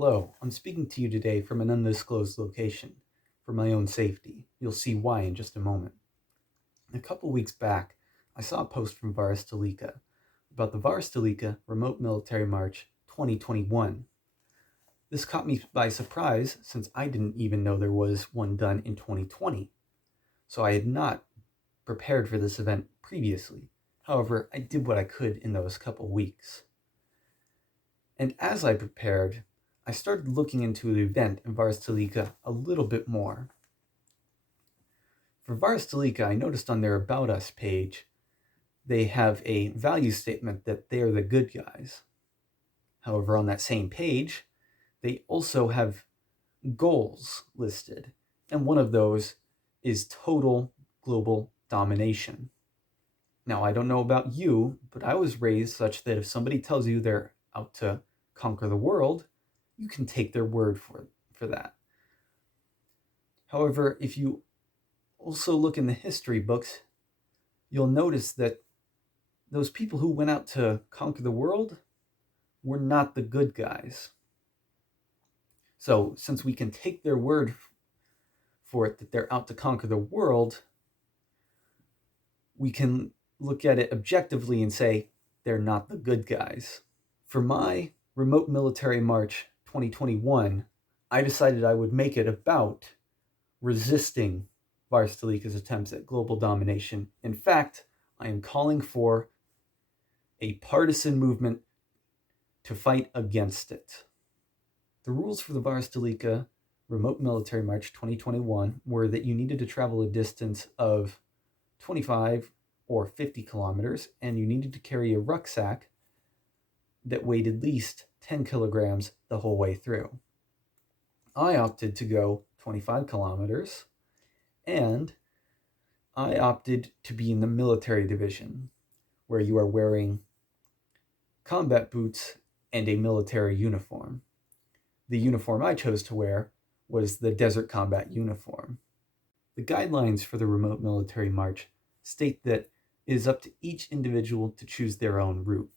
Hello, I'm speaking to you today from an undisclosed location for my own safety. You'll see why in just a moment. A couple weeks back, I saw a post from Varusteleka about the Varusteleka Remote Military March 2021. This caught me by surprise since I didn't even know there was one done in 2020. So I had not prepared for this event previously. However, I did what I could in those couple weeks. And as I prepared, I started looking into the event in Varusteleka a little bit more. For Varusteleka, I noticed on their About Us page, they have a value statement that they are the good guys. However, on that same page, they also have goals listed, and one of those is total global domination. Now, I don't know about you, but I was raised such that if somebody tells you they're out to conquer the world, you can take their word for that. However, if you also look in the history books, you'll notice that those people who went out to conquer the world were not the good guys. So, since we can take their word for it that they're out to conquer the world, we can look at it objectively and say they're not the good guys. For my Remote Military March 2021, I decided I would make it about resisting Varusteleka's attempts at global domination. In fact, I am calling for a partisan movement to fight against it. The rules for the Varusteleka Remote Military March 2021 were that you needed to travel a distance of 25 or 50 kilometers, and you needed to carry a rucksack that weighed at least 10 kilograms the whole way through. I opted to go 25 kilometers, and I opted to be in the military division, where you are wearing combat boots and a military uniform. The uniform I chose to wear was the Desert Combat uniform. The guidelines for the Remote Military March state that it is up to each individual to choose their own route,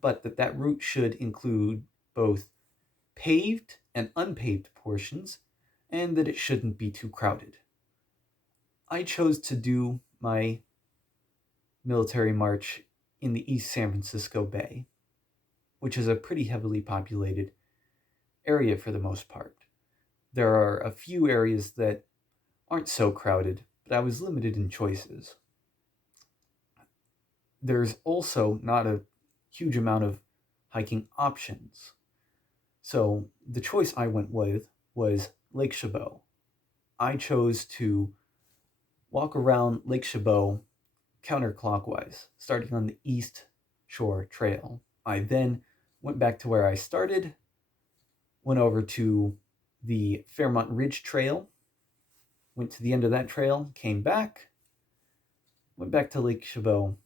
but that route should include both paved and unpaved portions, and that it shouldn't be too crowded. I chose to do my military march in the East San Francisco Bay, which is a pretty heavily populated area for the most part. There are a few areas that aren't so crowded, but I was limited in choices. There's also not a huge amount of hiking options. So the choice I went with was Lake Chabot. I chose to walk around Lake Chabot counterclockwise, starting on the East Shore Trail. I then went back to where I started, went over to the Fairmont Ridge Trail, went to the end of that trail, came back, went back to Lake Chabot,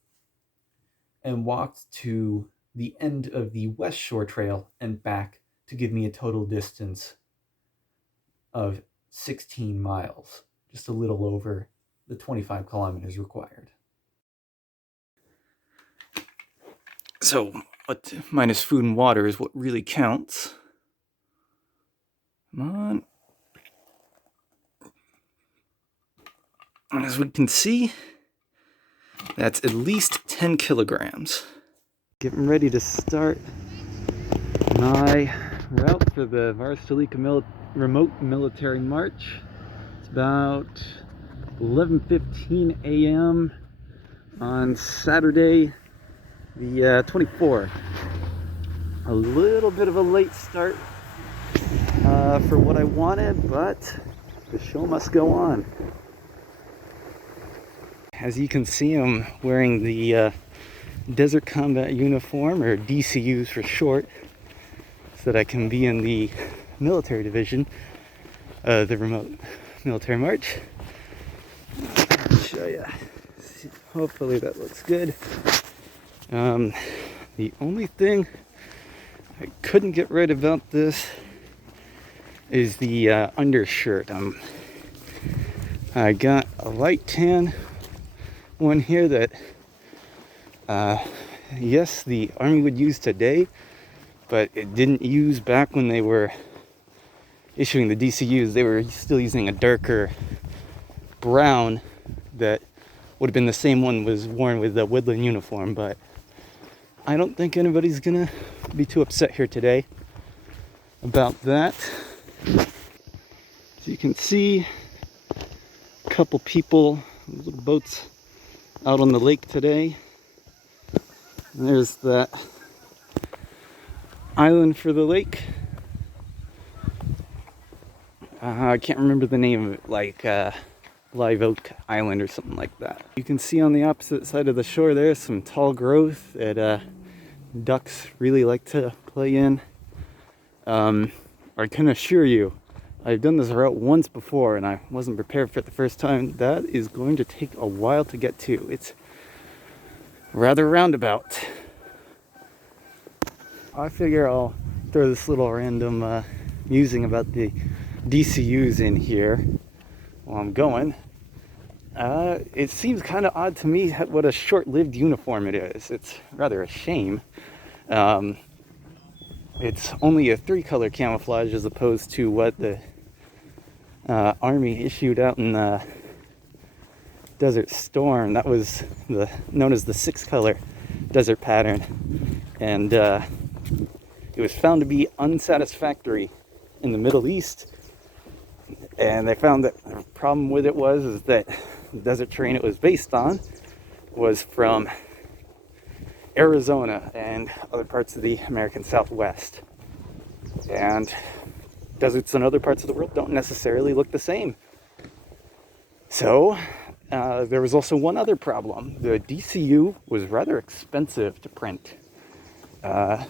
and walked to the end of the West Shore Trail and back to give me a total distance of 16 miles, just a little over the 25 kilometers required. So, minus food and water is what really counts. Come on. And as we can see, that's at least 10 kilograms. Getting ready to start my route for the Varusteleka Remote Military March. It's about 11:15 a.m. on Saturday, the 24th. A little bit of a late start for what I wanted, but the show must go on. As you can see, I'm wearing the Desert Combat uniform, or DCUs for short, so that I can be in the military division, the Remote Military March. I'll show you. Hopefully that looks good. The only thing I couldn't get right about this is the undershirt. I got a light tan one here that yes, the Army would use today, but it didn't use back when they were issuing the DCUs, they were still using a darker brown that would have been the same one was worn with the woodland uniform, but I don't think anybody's gonna be too upset here today about that. So you can see a couple people, little boats out on the lake today. And there's that island for the lake. I can't remember the name of it, like Live Oak Island or something like that. You can see on the opposite side of the shore there's some tall growth that ducks really like to play in. I can assure you, I've done this route once before and I wasn't prepared for it the first time. That is going to take a while to get to. It's rather roundabout. I figure I'll throw this little random musing about the DCUs in here while I'm going. It seems kind of odd to me what a short-lived uniform it is. It's rather a shame. It's only a 3-color camouflage as opposed to what the Army issued out in the Desert Storm. That was known as the 6-color desert pattern, and it was found to be unsatisfactory in the Middle East. And they found that the problem with it is that the desert terrain it was based on was from Arizona and other parts of the American Southwest. And deserts in other parts of the world don't necessarily look the same. So there was also one other problem. The DCU was rather expensive to print. And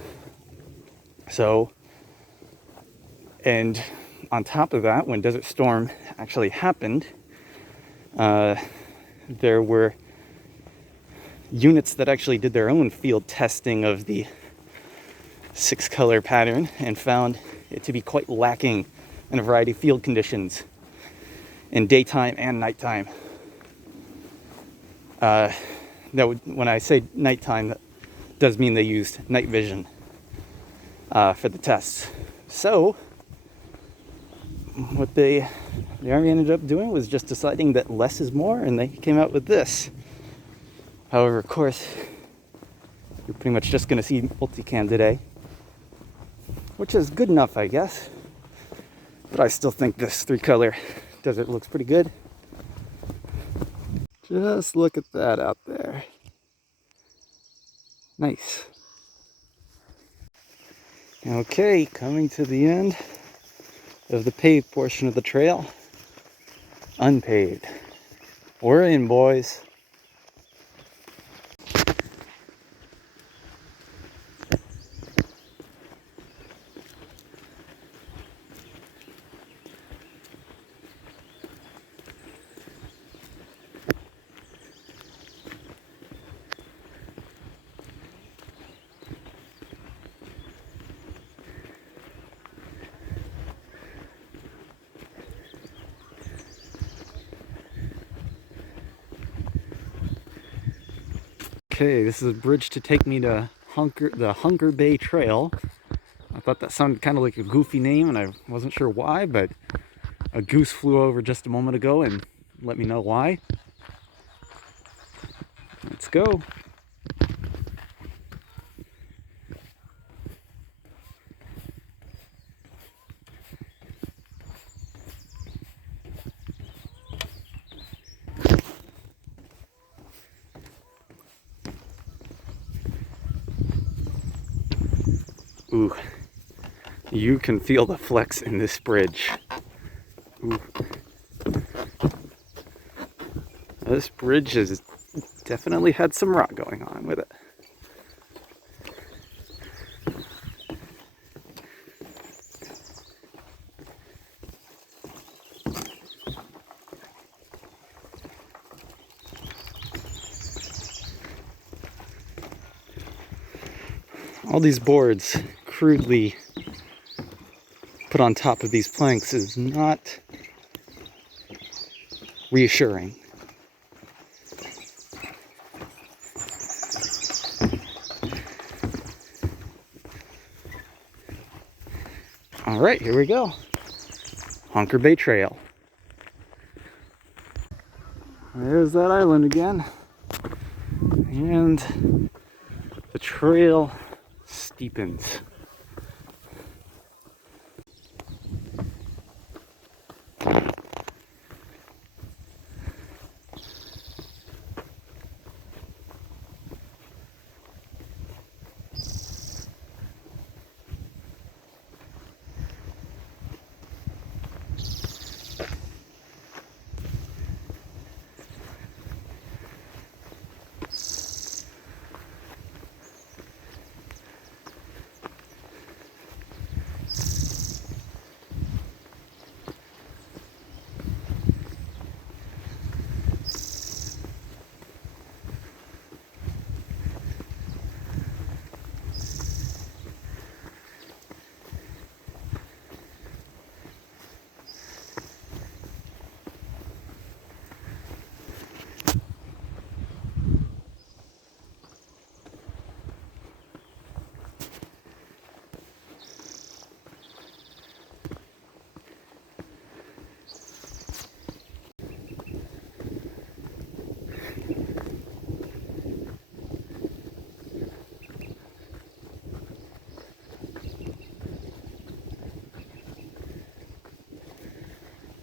on top of that, when Desert Storm actually happened, there were units that actually did their own field testing of the 6-color pattern and found it to be quite lacking in a variety of field conditions in daytime and nighttime. When I say nighttime, that does mean they used night vision for the tests. So what the Army ended up doing was just deciding that less is more, and they came out with this. However, of course, you're pretty much just going to see multicam today, which is good enough, I guess. But I still think this 3-color desert looks pretty good. Just look at that out there. Nice. Okay, coming to the end of the paved portion of the trail. Unpaved. We're in, boys. Okay, this is a bridge to take me to the Hunger Bay Trail. I thought that sounded kind of like a goofy name, and I wasn't sure why, but a goose flew over just a moment ago and let me know why. Let's go. Ooh, you can feel the flex in this bridge. Ooh. This bridge has definitely had some rock going on with it. All these boards crudely put on top of these planks is not reassuring. All right, here we go. Honker Bay Trail. There's that island again. And the trail steepens.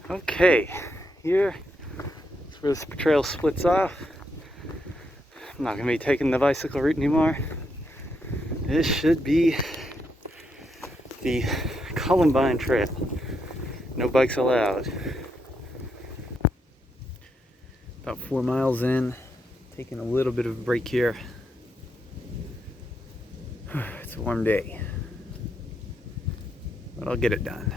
Okay, here is where this trail splits off. I'm not going to be taking the bicycle route anymore. This should be the Columbine Trail. No bikes allowed. About 4 miles in, taking a little bit of a break here. It's a warm day, but I'll get it done.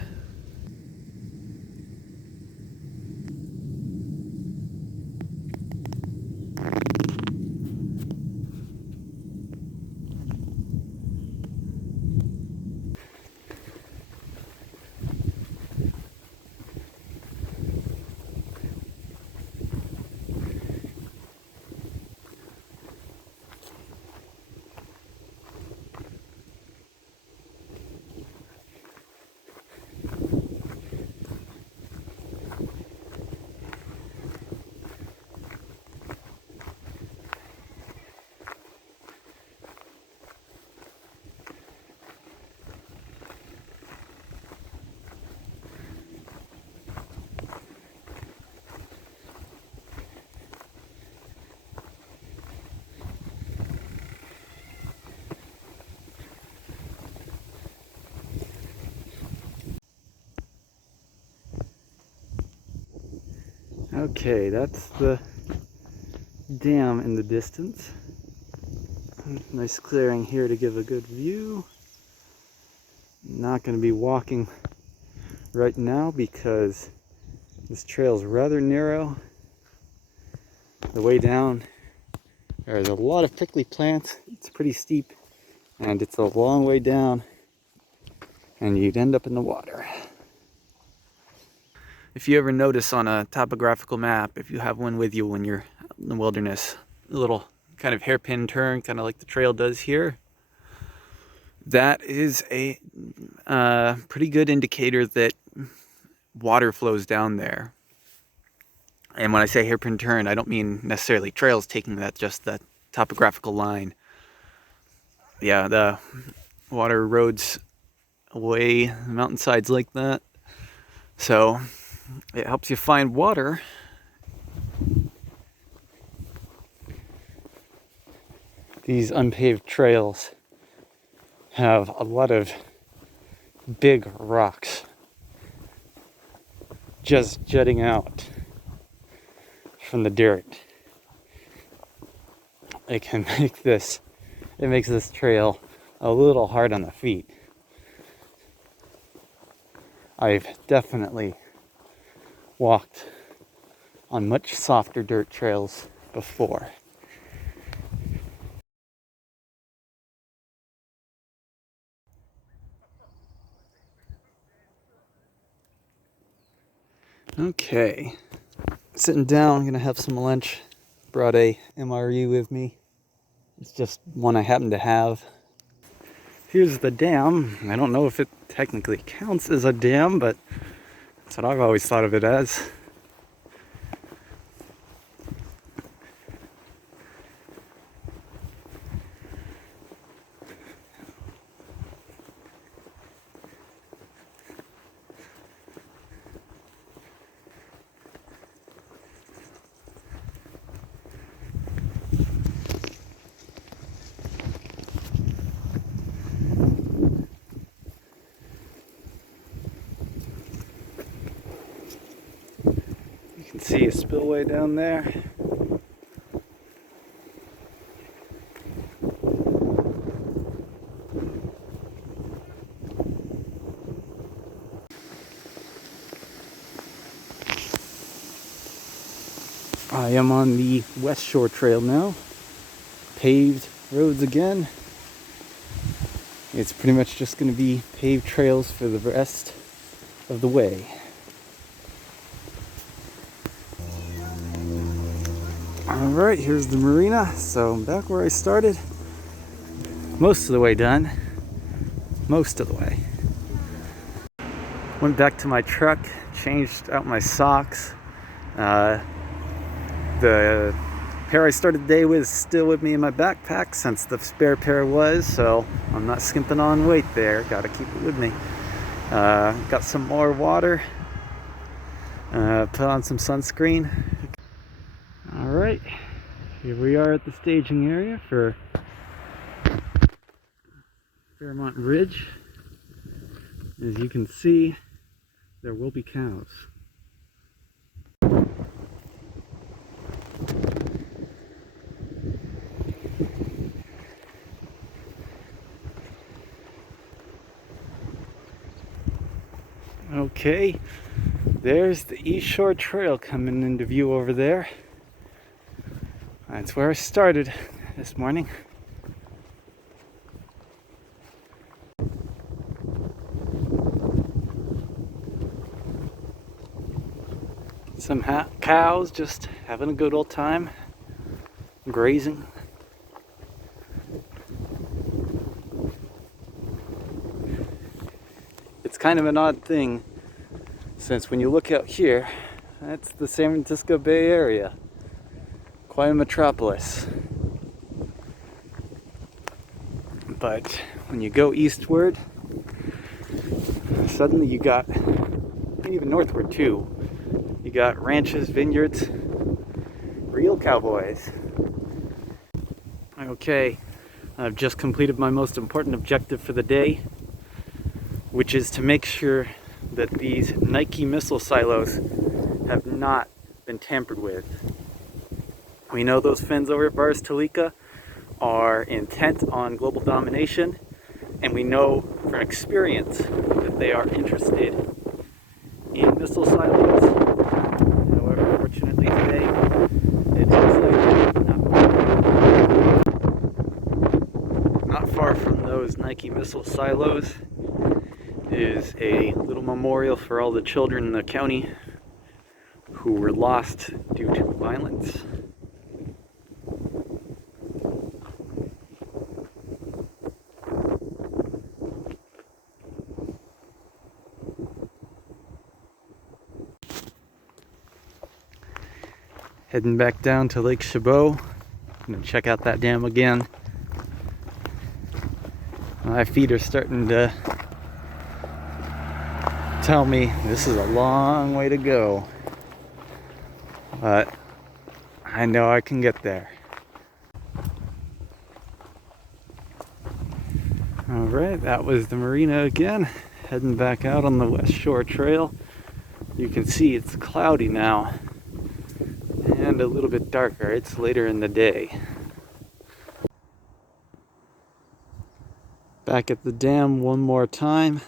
Okay, that's the dam in the distance. Nice clearing here to give a good view. Not going to be walking right now because this trail is rather narrow. The way down, there's a lot of prickly plants. It's pretty steep and it's a long way down and you'd end up in the water. If you ever notice on a topographical map, if you have one with you when you're in the wilderness, a little kind of hairpin turn, kind of like the trail does here, that is a pretty good indicator that water flows down there. And when I say hairpin turn, I don't mean necessarily trails taking that, just that topographical line. Yeah, the water erodes away the mountainsides like that. So it helps you find water. These unpaved trails have a lot of big rocks just jutting out from the dirt. It makes this trail a little hard on the feet. I've definitely walked on much softer dirt trails before. Okay, sitting down, I'm gonna have some lunch. Brought a MRE with me. It's just one I happen to have. Here's the dam. I don't know if it technically counts as a dam, but That's what I've always thought of it as. You can see a spillway down there. I am on the West Shore Trail now. Paved roads again. It's pretty much just going to be paved trails for the rest of the way. Alright, here's the marina. So I'm back where I started. Most of the way done. Most of the way. Went back to my truck, changed out my socks. The pair I started the day with is still with me in my backpack since the spare pair was, so I'm not skimping on weight there. Gotta keep it with me. Got some more water. Put on some sunscreen. Alright, here we are at the staging area for Fairmont Ridge. As you can see, there will be cows. Okay, there's the East Shore Trail coming into view over there. That's where I started this morning. Some cows just having a good old time, grazing. It's kind of an odd thing, since when you look out here, that's the San Francisco Bay Area. Quite a metropolis. But when you go eastward, suddenly you got, even northward too, you got ranches, vineyards, real cowboys. Okay, I've just completed my most important objective for the day, which is to make sure that these Nike missile silos have not been tampered with. We know those fins over at Varusteleka are intent on global domination, and we know from experience that they are interested in missile silos. However, fortunately today, it looks like not far from those Nike missile silos is a little memorial for all the children in the county who were lost due to violence. Heading back down to Lake Chabot. I'm gonna check out that dam again. My feet are starting to tell me this is a long way to go, but I know I can get there. Alright, that was the marina again. Heading back out on the West Shore Trail. You can see it's cloudy now and a little bit darker. It's later in the day. Back at the dam one more time.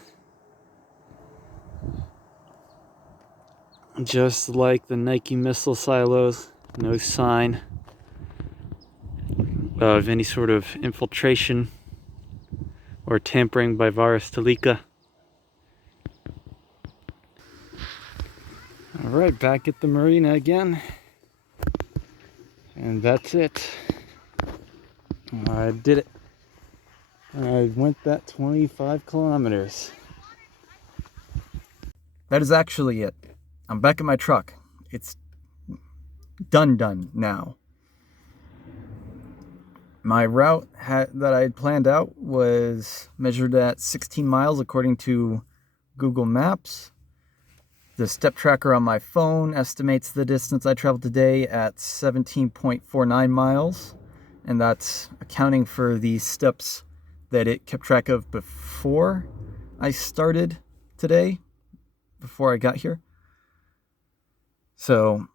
Just like the Nike missile silos, no sign of any sort of infiltration or tampering by Varusteleka. Alright, back at the marina again. And that's it. I did it. I went that 25 kilometers. that is actually it. I'm back in my truck. It's done now. My route that I had planned out was measured at 16 miles according to Google Maps. The step tracker on my phone estimates the distance I traveled today at 17.49 miles, and that's accounting for the steps that it kept track of before I started today, before I got here. So,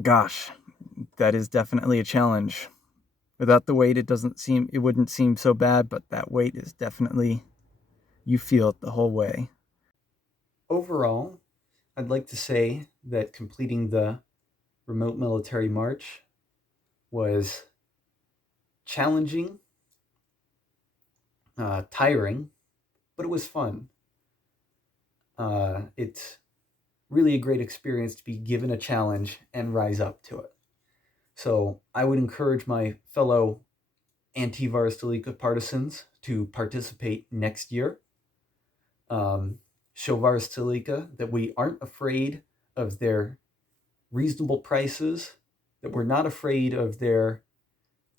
gosh, that is definitely a challenge. Without the weight, it wouldn't seem so bad, but that weight is definitely, you feel it the whole way. Overall, I'd like to say that completing the remote military march was challenging, tiring, but it was fun. It's really a great experience to be given a challenge and rise up to it. So I would encourage my fellow anti-Varusteleka partisans to participate next year. Show Varusteleka that we aren't afraid of their reasonable prices, that we're not afraid of their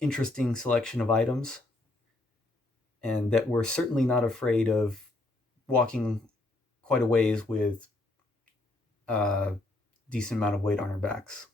interesting selection of items, and that we're certainly not afraid of walking quite a ways with a decent amount of weight on our backs.